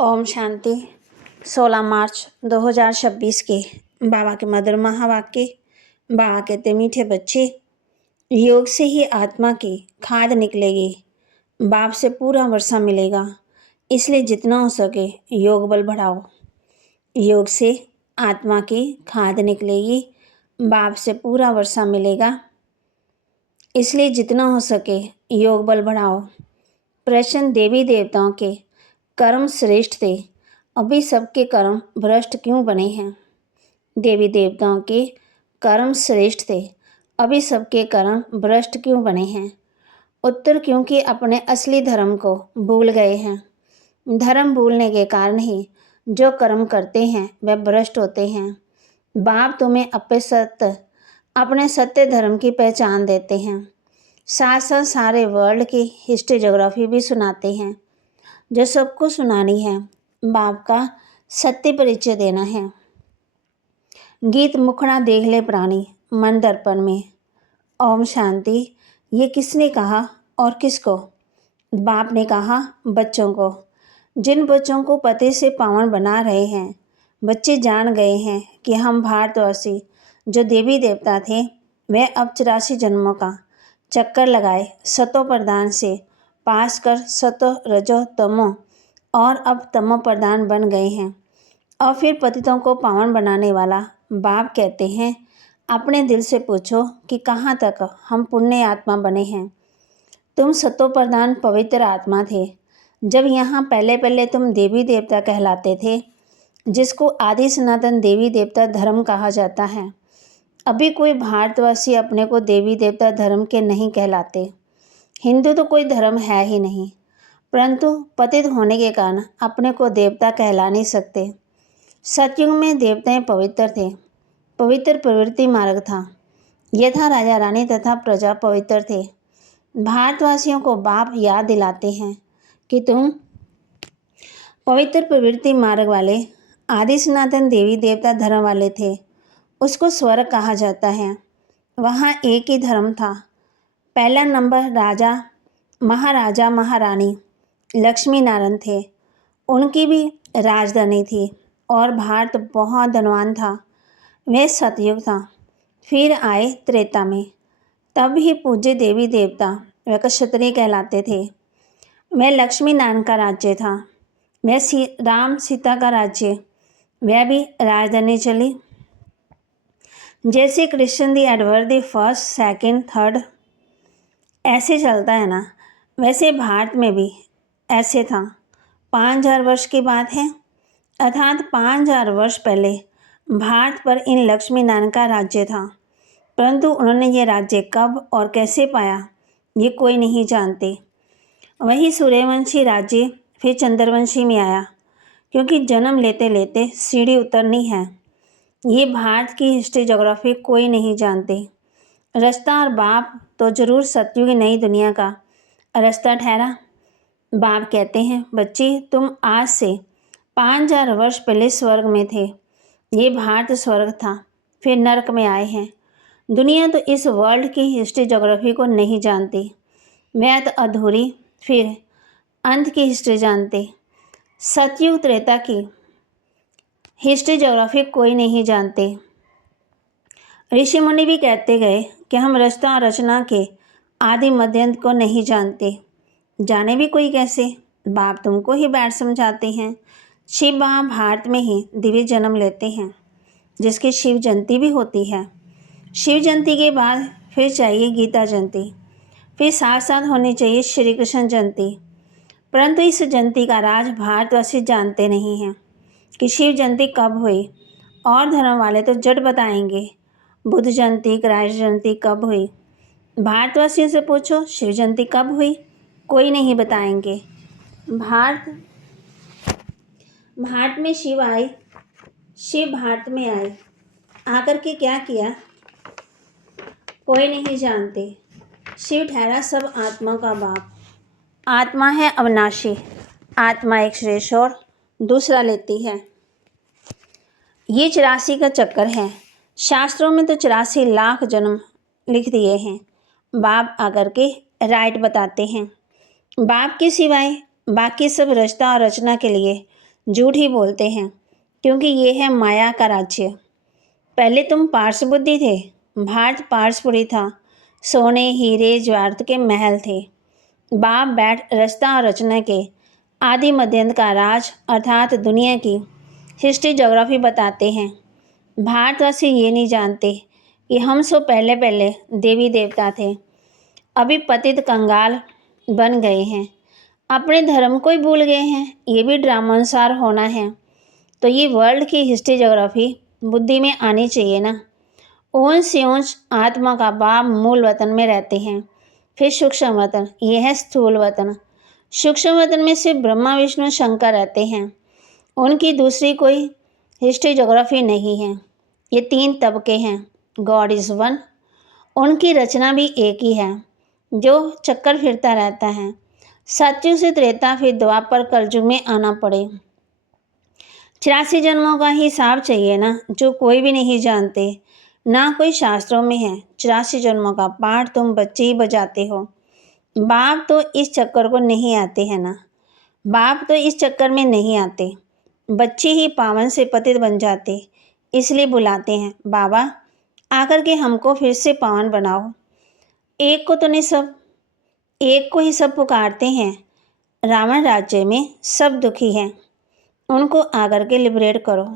ओम शांति। 16 मार्च 2026 के बाबा के मधुर महावाक्य। बाबा कहते मीठे बच्चे, योग से ही आत्मा की खाद निकलेगी, बाप से पूरा वर्षा मिलेगा, इसलिए जितना हो सके योग बल बढ़ाओ। योग से आत्मा की खाद निकलेगी, बाप से पूरा वर्षा मिलेगा, इसलिए जितना हो सके योग बल बढ़ाओ। प्रश्न, देवी देवताओं के कर्म श्रेष्ठ थे, अभी सबके कर्म भ्रष्ट क्यों बने हैं? देवी देवताओं के कर्म श्रेष्ठ थे, अभी सबके कर्म भ्रष्ट क्यों बने हैं? उत्तर, क्योंकि अपने असली धर्म को भूल गए हैं। धर्म भूलने के कारण ही जो कर्म करते हैं वह भ्रष्ट होते हैं। बाप तुम्हें अपने सत्य धर्म की पहचान देते हैं, साथ साथ सारे वर्ल्ड की हिस्ट्री ज्योग्राफी भी सुनाते हैं, जो सबको सुनानी है। बाप का सत्य परिचय देना है। गीत मुखड़ा देख ले प्राणी मन दर्पण में। ओम शांति। ये किसने कहा और किसको? बाप ने कहा बच्चों को। जिन बच्चों को पते से पावन बना रहे हैं, बच्चे जान गए हैं कि हम भारतवासी जो देवी देवता थे वह अब 84 जन्मों का चक्कर लगाए सतो प्रधान से पास कर सतो रजो तमो और अब तमो प्रधान बन गए हैं। और फिर पतितों को पावन बनाने वाला बाप कहते हैं, अपने दिल से पूछो कि कहाँ तक हम पुण्य आत्मा बने हैं। तुम सतो प्रधान पवित्र आत्मा थे। जब यहाँ पहले तुम देवी देवता कहलाते थे, जिसको आदि सनातन देवी देवता धर्म कहा जाता है। अभी कोई भारतवासी अपने को देवी देवता धर्म के नहीं कहलाते। हिंदू तो कोई धर्म है ही नहीं, परंतु पतित होने के कारण अपने को देवता कहला नहीं सकते। सतयुग में देवताएं पवित्र थे, पवित्र प्रवृत्ति मार्ग था। यथा राजा रानी तथा प्रजा पवित्र थे। भारतवासियों को बाप याद दिलाते हैं कि तुम पवित्र प्रवृत्ति मार्ग वाले आदि सनातन देवी देवता धर्म वाले थे। उसको स्वर्ग कहा जाता है। वहाँ एक ही धर्म था। पहला नंबर राजा महाराजा महारानी लक्ष्मी नारायण थे। उनकी भी राजधानी थी और भारत बहुत धनवान था। वह सतयुग था। फिर आए त्रेता में, तब भी पूज्य देवी देवता वह क्षत्रिय कहलाते थे। वह लक्ष्मी नारायण का राज्य था। वह राम सीता का राज्य, वह भी राजधानी चली। जैसे Krishna the Edward the first second third ऐसे चलता है ना, वैसे भारत में भी ऐसे था। 5000 वर्ष की बात है, अर्थात 5000 वर्ष पहले भारत पर इन लक्ष्मी नारायण का राज्य था। परंतु उन्होंने ये राज्य कब और कैसे पाया ये कोई नहीं जानते। वही सूर्यवंशी राज्य फिर चंद्रवंशी में आया, क्योंकि जन्म लेते लेते सीढ़ी उतरनी है। ये भारत की हिस्ट्री ज्योग्राफी कोई नहीं जानते। रास्ता और बाप तो जरूर सतयुग नई दुनिया का रास्ता ठहरा। बाप कहते हैं, बच्चे तुम आज से 5000 वर्ष पहले स्वर्ग में थे। ये भारत स्वर्ग था, फिर नरक में आए हैं। दुनिया तो इस वर्ल्ड की हिस्ट्री ज्योग्राफी को नहीं जानती। वह तो अधूरी फिर अंत की हिस्ट्री जानते। सतयुग त्रेता की हिस्ट्री ज्योग्राफी कोई नहीं जानते। ऋषि मुनि भी कहते गए कि हम रचना और रचना के आदि मध्यांत को नहीं जानते। जाने भी कोई कैसे? बाप तुमको ही बैठ समझाते हैं। शिव बाबा भारत में ही दिव्य जन्म लेते हैं, जिसकी शिव जयंती भी होती है। शिव जयंती के बाद फिर चाहिए गीता जयंती, फिर साथ साथ होनी चाहिए श्री कृष्ण जयंती। परंतु इस जयंती का राज भारतवासी जानते नहीं हैं कि शिव जयंती कब हुई। और धर्म वाले तो जट बताएंगे बुद्ध जयंती कृष्ण जयंती कब हुई। भारतवासियों से पूछो शिव जयंती कब हुई, कोई नहीं बताएंगे। भारत में शिव आए, शिव भारत में आए, आकर के क्या किया कोई नहीं जानते। शिव ठहरा सब आत्मा का बाप। आत्मा है अविनाशी। आत्मा एक श्रेष्ठ और दूसरा लेती है। ये 84 का चक्कर है। शास्त्रों में तो 84 लाख जन्म लिख दिए हैं। बाप आकर के राइट बताते हैं। बाप के सिवाय बाकी सब रचना और रचना के लिए झूठ ही बोलते हैं, क्योंकि ये है माया का राज्य। पहले तुम पार्स बुद्धि थे, भारत पार्सपुरी था, सोने हीरे ज्वार्थ के महल थे। बाप बैठ रचता और रचना के आदि मध्यंत का राज अर्थात दुनिया की हिस्ट्री ज्योग्राफी बताते हैं। भारतवासी ये नहीं जानते कि हम सो पहले पहले देवी देवता थे, अभी पतित कंगाल बन गए हैं, अपने धर्म को ही भूल गए हैं। ये भी ड्रामानुसार होना है, तो ये वर्ल्ड की हिस्ट्री ज्योग्राफी बुद्धि में आनी चाहिए ना। ऊंच से ऊंच आत्मा का बाप मूल वतन में रहते हैं, फिर सूक्ष्म वतन, यह है स्थूल वतन। सूक्ष्म वतन में सिर्फ ब्रह्मा विष्णु शंकर रहते हैं, उनकी दूसरी कोई हिस्ट्री ज्योग्राफी नहीं है। ये 3 तबके हैं, गॉड इज़ वन। उनकी रचना भी एक ही है, जो चक्कर फिरता रहता है। सतयुग से त्रेता, फिर द्वापर कलयुग में आना पड़े। 84 जन्मों का हिसाब चाहिए ना, जो कोई भी नहीं जानते, ना कोई शास्त्रों में है। 84 जन्मों का पाठ तुम बच्चे ही बजाते हो। बाप तो इस चक्कर को नहीं आते हैं ना, बाप तो इस चक्कर में नहीं आते। बच्चे ही पावन से पतित बन जाते, इसलिए बुलाते हैं, बाबा आकर के हमको फिर से पावन बनाओ। एक को तो नहीं, सब एक को ही सब पुकारते हैं। रावण राज्य में सब दुखी हैं, उनको आकर के लिबरेट करो,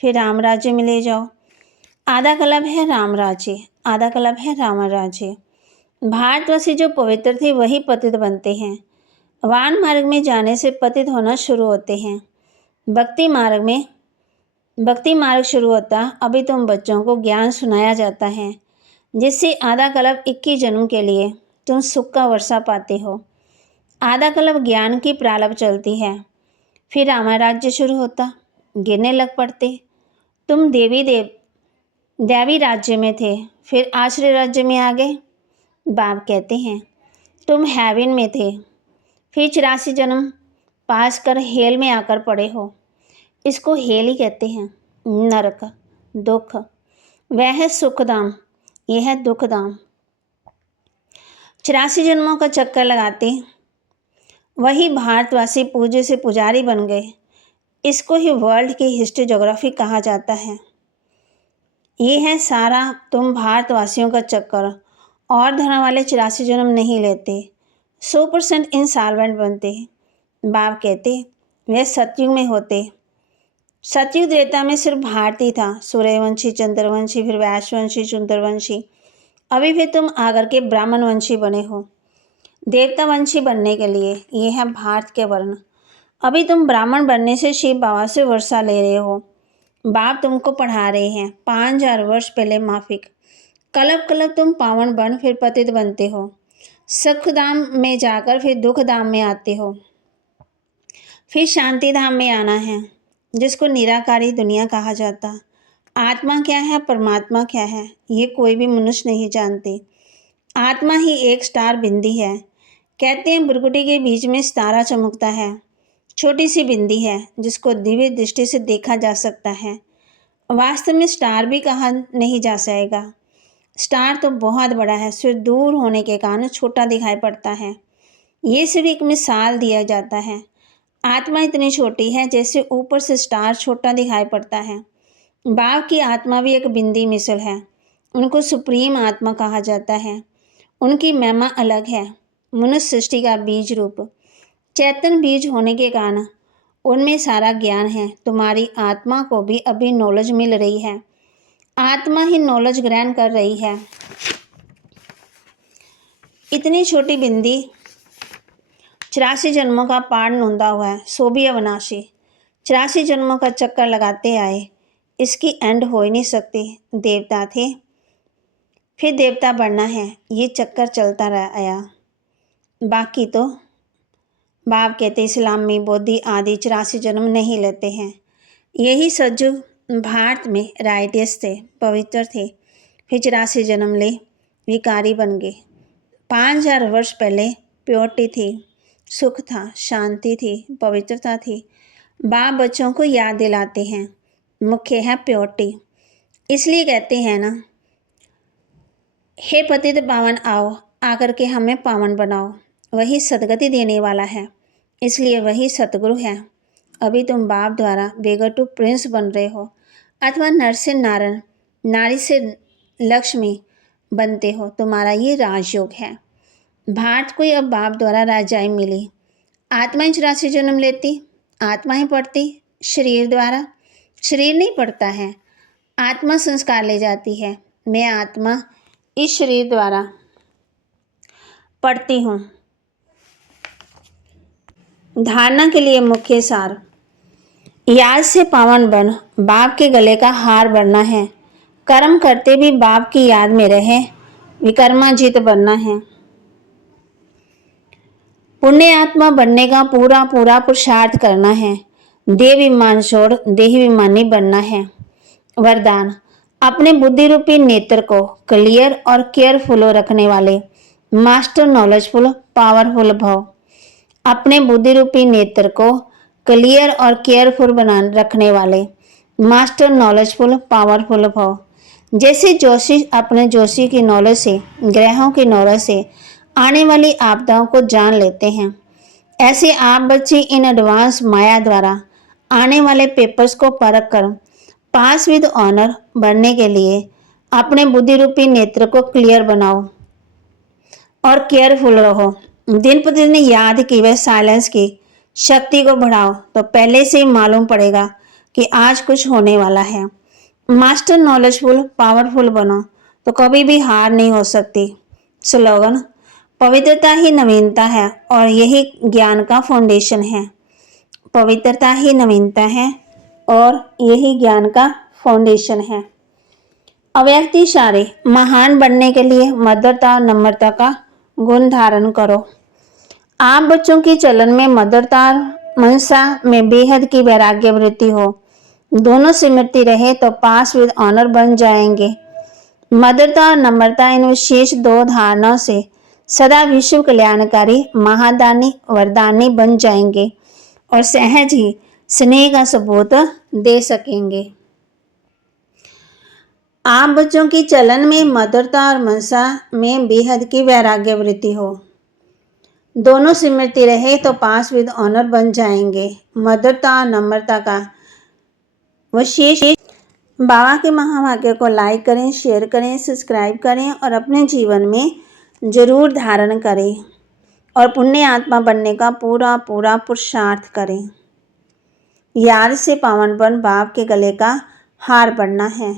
फिर राम राज्य में ले जाओ। आधा कलब है राम राज्य, आधा कलब है रावण राज्य। भारतवासी जो पवित्र थे वही पतित बनते हैं। वान मार्ग में जाने से पतित होना शुरू होते हैं। भक्ति मार्ग शुरू होता, अभी तुम बच्चों को ज्ञान सुनाया जाता है, जिससे आधा कल्प 21 जन्म के लिए तुम सुख का वर्षा पाते हो। आधा कल्प ज्ञान की प्रारंभ चलती है, फिर रामा राज्य शुरू होता, गिरने लग पड़ते। तुम दैवी राज्य में थे, फिर आश्रय राज्य में आ गए। बाप कहते हैं तुम हेवन में थे, फिर 84 जन्म पास कर हेल में आकर पड़े हो। इसको हेल ही कहते हैं, नरक, दुख। वह है सुखधाम, यह है दुखधाम। 84 जन्मों का चक्कर लगाते वही भारतवासी पूज्य से पुजारी बन गए। इसको ही वर्ल्ड की हिस्ट्री ज्योग्राफी कहा जाता है। ये है सारा तुम भारतवासियों का चक्कर। और धर्म वाले 84 जन्म नहीं लेते, 100% इंसॉल्वेंट बनते। बाप कहते वह सतयुग में होते। सतयुग त्रेता में सिर्फ भारती था, सूर्यवंशी, चंद्रवंशी, फिर वैश्यवंशी, चुंदरवंशी। अभी फिर तुम आकर के ब्राह्मण वंशी बने हो, देवता वंशी बनने के लिए। ये है भारत के वर्ण। अभी तुम ब्राह्मण बनने से शिव बाबा से वर्षा ले रहे हो। बाप तुमको पढ़ा रहे हैं 5000 वर्ष पहले माफिक। कलप कलप तुम पावन बन फिर पतित बनते हो। सुखधाम में जाकर फिर दुखधाम में आते हो, फिर शांति धाम में आना है, जिसको निराकारी दुनिया कहा जाता। आत्मा क्या है, परमात्मा क्या है, ये कोई भी मनुष्य नहीं जानते। आत्मा ही एक स्टार बिंदी है। कहते हैं बुरकुटी के बीच में तारा चमकता है, छोटी सी बिंदी है जिसको दिव्य दृष्टि से देखा जा सकता है। वास्तव में स्टार भी कहा नहीं जा जाएगा। स्टार तो बहुत बड़ा है, सिर्फ दूर होने के कारण छोटा दिखाई पड़ता है। ये सिर्फ एक मिसाल दिया जाता है। आत्मा इतनी छोटी है जैसे ऊपर से स्टार छोटा दिखाई पड़ता है। बाप की आत्मा भी एक बिंदी मिसल है, उनको सुप्रीम आत्मा कहा जाता है। उनकी महिमा अलग है। मनुष्य सृष्टि का बीज रूप चैतन्य बीज होने के कारण उनमें सारा ज्ञान है। तुम्हारी आत्मा को भी अभी नॉलेज मिल रही है, आत्मा ही नॉलेज ग्रहण कर रही है। इतनी छोटी बिंदी 84 जन्मों का पाठ नोंदा हुआ है, सो भी अविनाशी। 84 जन्मों का चक्कर लगाते आए, इसकी एंड हो ही नहीं सकती। देवता थे, फिर देवता बनना है, ये चक्कर चलता रहा आया। बाकी तो बाप कहते इस्लाम में बौद्धि आदि 84 जन्म नहीं लेते हैं। यही सज्जुग भारत में राइटियस थे, पवित्र थे, फिर 84 जन्म ले विकारी बन गए। 5000 वर्ष पहले प्योरिटी थी, सुख था, शांति थी, पवित्रता थी। बाप बच्चों को याद दिलाते हैं, मुख्य है प्योरिटी। इसलिए कहते हैं ना, हे पतित पावन आओ, आकर के हमें पावन बनाओ। वही सदगति देने वाला है, इसलिए वही सतगुरु है। अभी तुम बाप द्वारा बेगटू प्रिंस बन रहे हो अथवा नर से नारायण, नारी से लक्ष्मी बनते हो। तुम्हारा ये राजयोग है। भारत को अब बाप द्वारा राजाई मिली। आत्मा ही 84 जन्म लेती, आत्मा ही पढ़ती शरीर द्वारा। शरीर नहीं पढ़ता है, आत्मा संस्कार ले जाती है। मैं आत्मा इस शरीर द्वारा पढ़ती हूँ। धारणा के लिए मुख्य सार। याद से पावन बन बाप के गले का हार बनना है। कर्म करते भी बाप की याद में रहे, विकर्माजित बनना है। पुण्य आत्मा बनने का पूरा पूरा पुरुषार्थ करना है। देह विमान छोड़ देही बनना है। वरदान। अपने बुद्धि रूपी नेत्र को क्लियर और केयरफुल रखने वाले मास्टर नॉलेजफुल पावरफुल भव। अपने बुद्धि रूपी नेत्र को क्लियर और केयरफुल बना रखने वाले मास्टर नॉलेजफुल पावरफुल भव। जैसे जोशी अपने जोशी की नॉलेज से, ग्रहों की नॉलेज से आने वाली आपदाओं को जान लेते हैं, ऐसे आप बच्चे इन एडवांस माया द्वारा आने वाले पेपर्स को परख कर पास विद ऑनर बनने के लिए अपने बुद्धि रूपी नेत्र को क्लियर बनाओ और केयरफुल रहो। दिन प्रतिदिन याद की व साइलेंस की शक्ति को बढ़ाओ तो पहले से ही मालूम पड़ेगा कि आज कुछ होने वाला है। मास्टर नॉलेजफुल पावरफुल बनो तो कभी भी हार नहीं हो सकती। स्लोगन। पवित्रता ही नवीनता है और यही ज्ञान का फाउंडेशन है। पवित्रता ही नवीनता है और यही ज्ञान का फाउंडेशन है। अव्यक्त इशारे। महान बनने के लिए मधुरता और नम्रता का गुण धारण करो। आप बच्चों की चलन में मधुरता और मनसा में बेहद की वैराग्य वृत्ति हो, दोनों सिमरती रहे तो पास विद ऑनर बन जाएंगे। मधुरता और नम्रता इन विशेष दो धारणाओं से सदा विश्व कल्याणकारी महादानी वरदानी बन जाएंगे और सहज ही स्नेह का सबूत दे सकेंगे। आप बच्चों की चलन में मधुरता और मनसा में बेहद की वैराग्य वृत्ति हो, दोनों सिमरती रहे तो पास विद ऑनर बन जाएंगे। मधुरता और नम्रता का विशेष। बाबा के महावाक्य को लाइक करें, शेयर करें, सब्सक्राइब करें और अपने जीवन में जरूर धारण करें और पुण्य आत्मा बनने का पूरा पूरा पुरुषार्थ करें। याद से पावन बन बाप के गले का हार बनना है।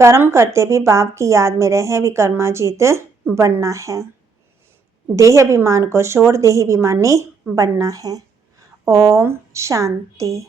कर्म करते भी बाप की याद में रहे, विकर्माजीत बनना है। देह अभिमान को छोड़ देही अभिमानी बनना है। ओम शांति।